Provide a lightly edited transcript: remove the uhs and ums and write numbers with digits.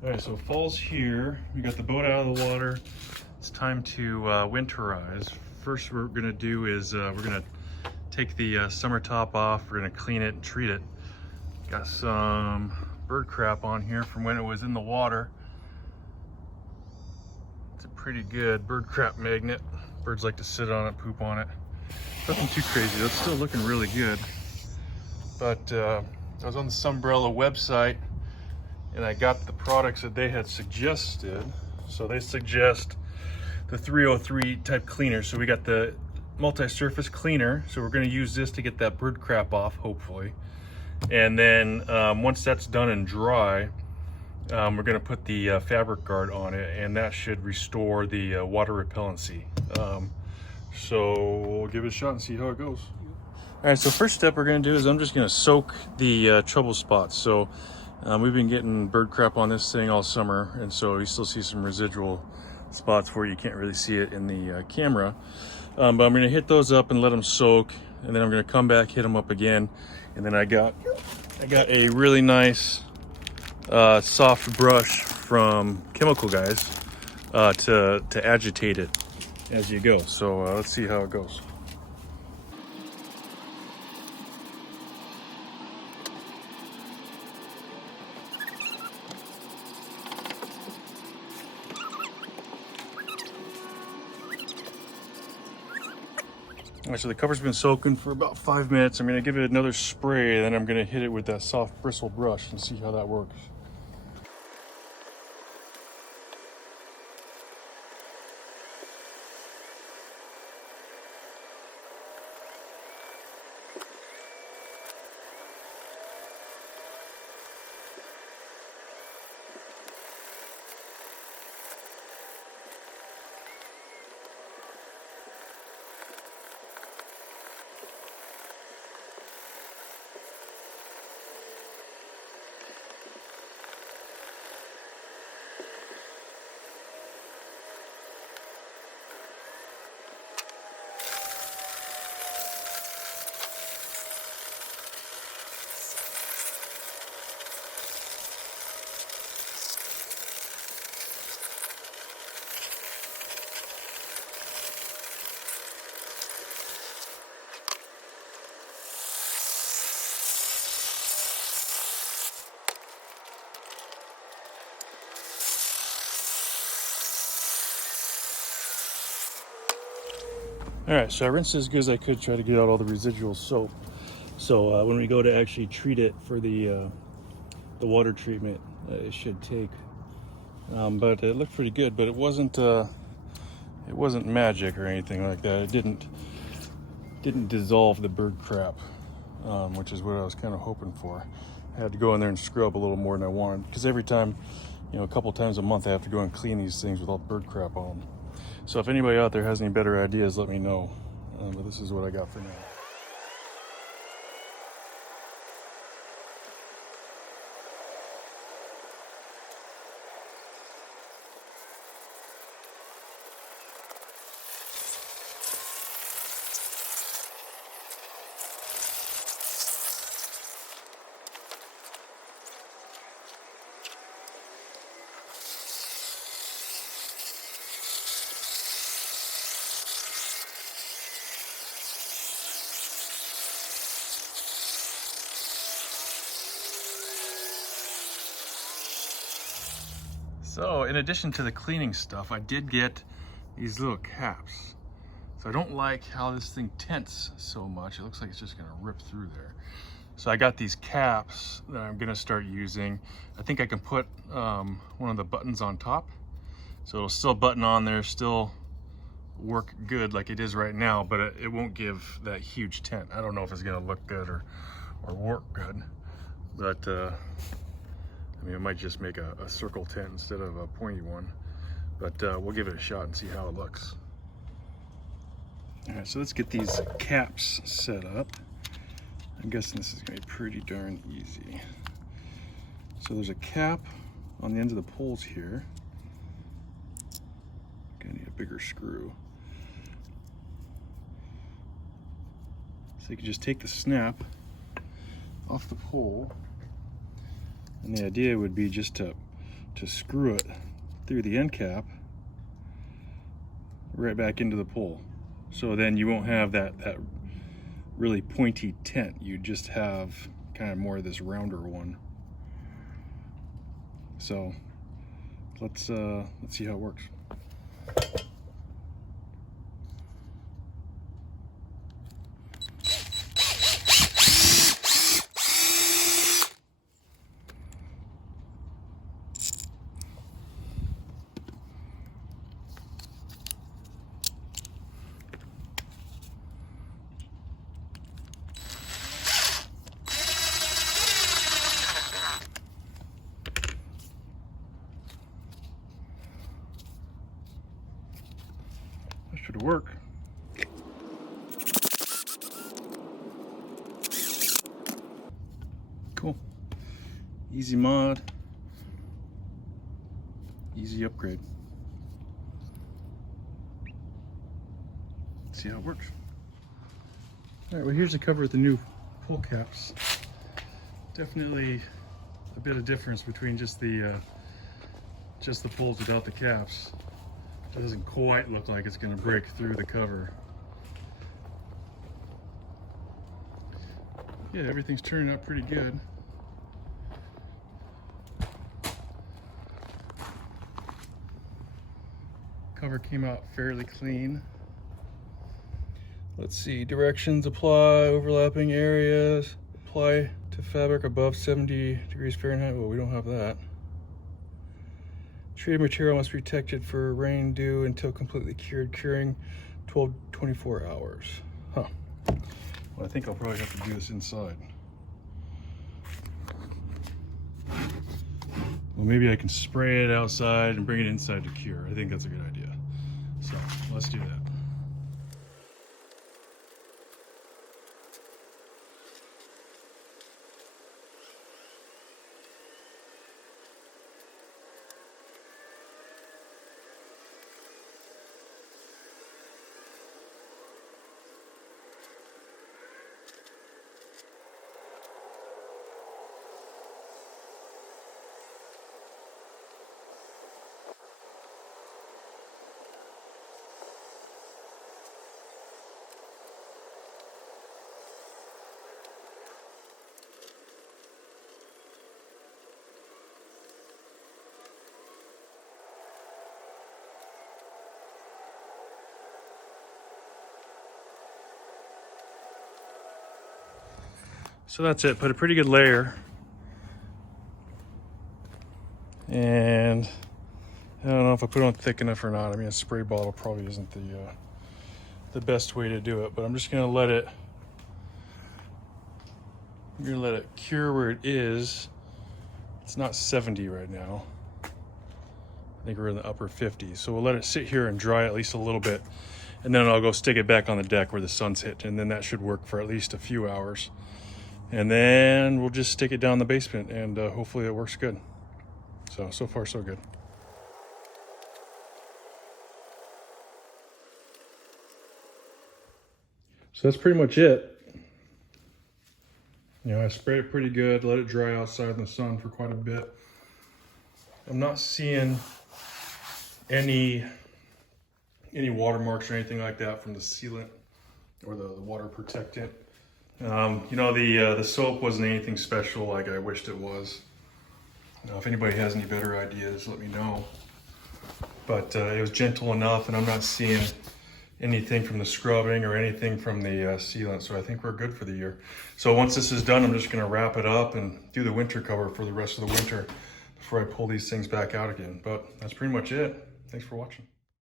All right, so fall's here. We got the boat out of the water. It's time to winterize. First, what we're gonna do is we're gonna take the summer top off. We're gonna clean it and treat it. Got some bird crap on here from when it was in the water. It's a pretty good bird crap magnet. Birds like to sit on it, poop on it. Nothing too crazy. That's still looking really good. But I was on the Sunbrella website and I got the products that they had suggested. So they suggest the 303 type cleaner. So we got the multi-surface cleaner. So we're gonna use this to get that bird crap off, hopefully. And then once that's done and dry, we're gonna put the fabric guard on it, and that should restore the water repellency. So we'll give it a shot and see how it goes. All right, so first step we're gonna do is I'm just gonna soak the trouble spots. So we've been getting bird crap on this thing all summer, and so you still see some residual spots where you can't really see it in the camera. But I'm gonna hit those up and let them soak, and then I'm gonna come back, hit them up again, and then I got a really nice soft brush from Chemical Guys to agitate it as you go. So let's see how it goes. All right, so the cover's been soaking for about 5 minutes. I'm gonna give it another spray, and then I'm gonna hit it with that soft bristle brush and see how that works. All right, so I rinsed it as good as I could, try to get out all the residual soap. So when we go to actually treat it for the water treatment, it should take. But it looked pretty good, but it wasn't magic or anything like that. It didn't dissolve the bird crap, which is what I was kind of hoping for. I had to go in there and scrub a little more than I wanted, because every time, a couple times a month, I have to go and clean these things with all the bird crap on them. So if anybody out there has any better ideas, let me know. But this is what I got for now. So in addition to the cleaning stuff, I did get these little caps. So I don't like how this thing tents so much. It looks like it's just gonna rip through there. So I got these caps that I'm gonna start using. I think I can put one of the buttons on top. So it'll still button on there, still work good like it is right now, but it won't give that huge tent. I don't know if it's gonna look good or work good, but I mean, it might just make a circle tent instead of a pointy one, but we'll give it a shot and see how it looks. All right, so let's get these caps set up. I'm guessing this is gonna be pretty darn easy. So there's a cap on the ends of the poles here. Gonna need a bigger screw. So you can just take the snap off the pole, and the idea would be just to to screw it through the end cap right back into the pole. So then you won't have that really pointy tent. You just have kind of more of this rounder one. So let's see how it works. Should work. Cool. Easy mod. Easy upgrade. Let's see how it works. All right, well here's the cover with the new pull caps. Definitely a bit of difference between just the pulls without the caps. It doesn't quite look like it's going to break through the cover. Yeah, everything's turning out pretty good. Cover came out fairly clean. Let's see, directions: apply overlapping areas, apply to fabric above 70 degrees Fahrenheit. Well, we don't have that. Treated material must be protected for rain, dew until completely cured, curing 12-24 hours. Huh. Well, I think I'll probably have to do this inside. Well, maybe I can spray it outside and bring it inside to cure. I think that's a good idea. So let's do that. So that's it, put a pretty good layer. And I don't know if I put it on thick enough or not. I mean, a spray bottle probably isn't the best way to do it, but I'm just gonna let it cure where it is. It's not 70 right now. I think we're in the upper 50s. So we'll let it sit here and dry at least a little bit. And then I'll go stick it back on the deck where the sun's hit. And then that should work for at least a few hours. And then we'll just stick it down the basement and hopefully it works good. So far so good. So that's pretty much it. You know, I sprayed it pretty good, let it dry outside in the sun for quite a bit. I'm not seeing any watermarks or anything like that from the sealant or the water protectant. You know, the soap wasn't anything special like I wished it was. If anybody has any better ideas, let me know. But it was gentle enough, and I'm not seeing anything from the scrubbing or anything from the sealant, so I think we're good for the year. So once this is done, I'm just gonna wrap it up and do the winter cover for the rest of the winter before I pull these things back out again. But that's pretty much it. Thanks for watching.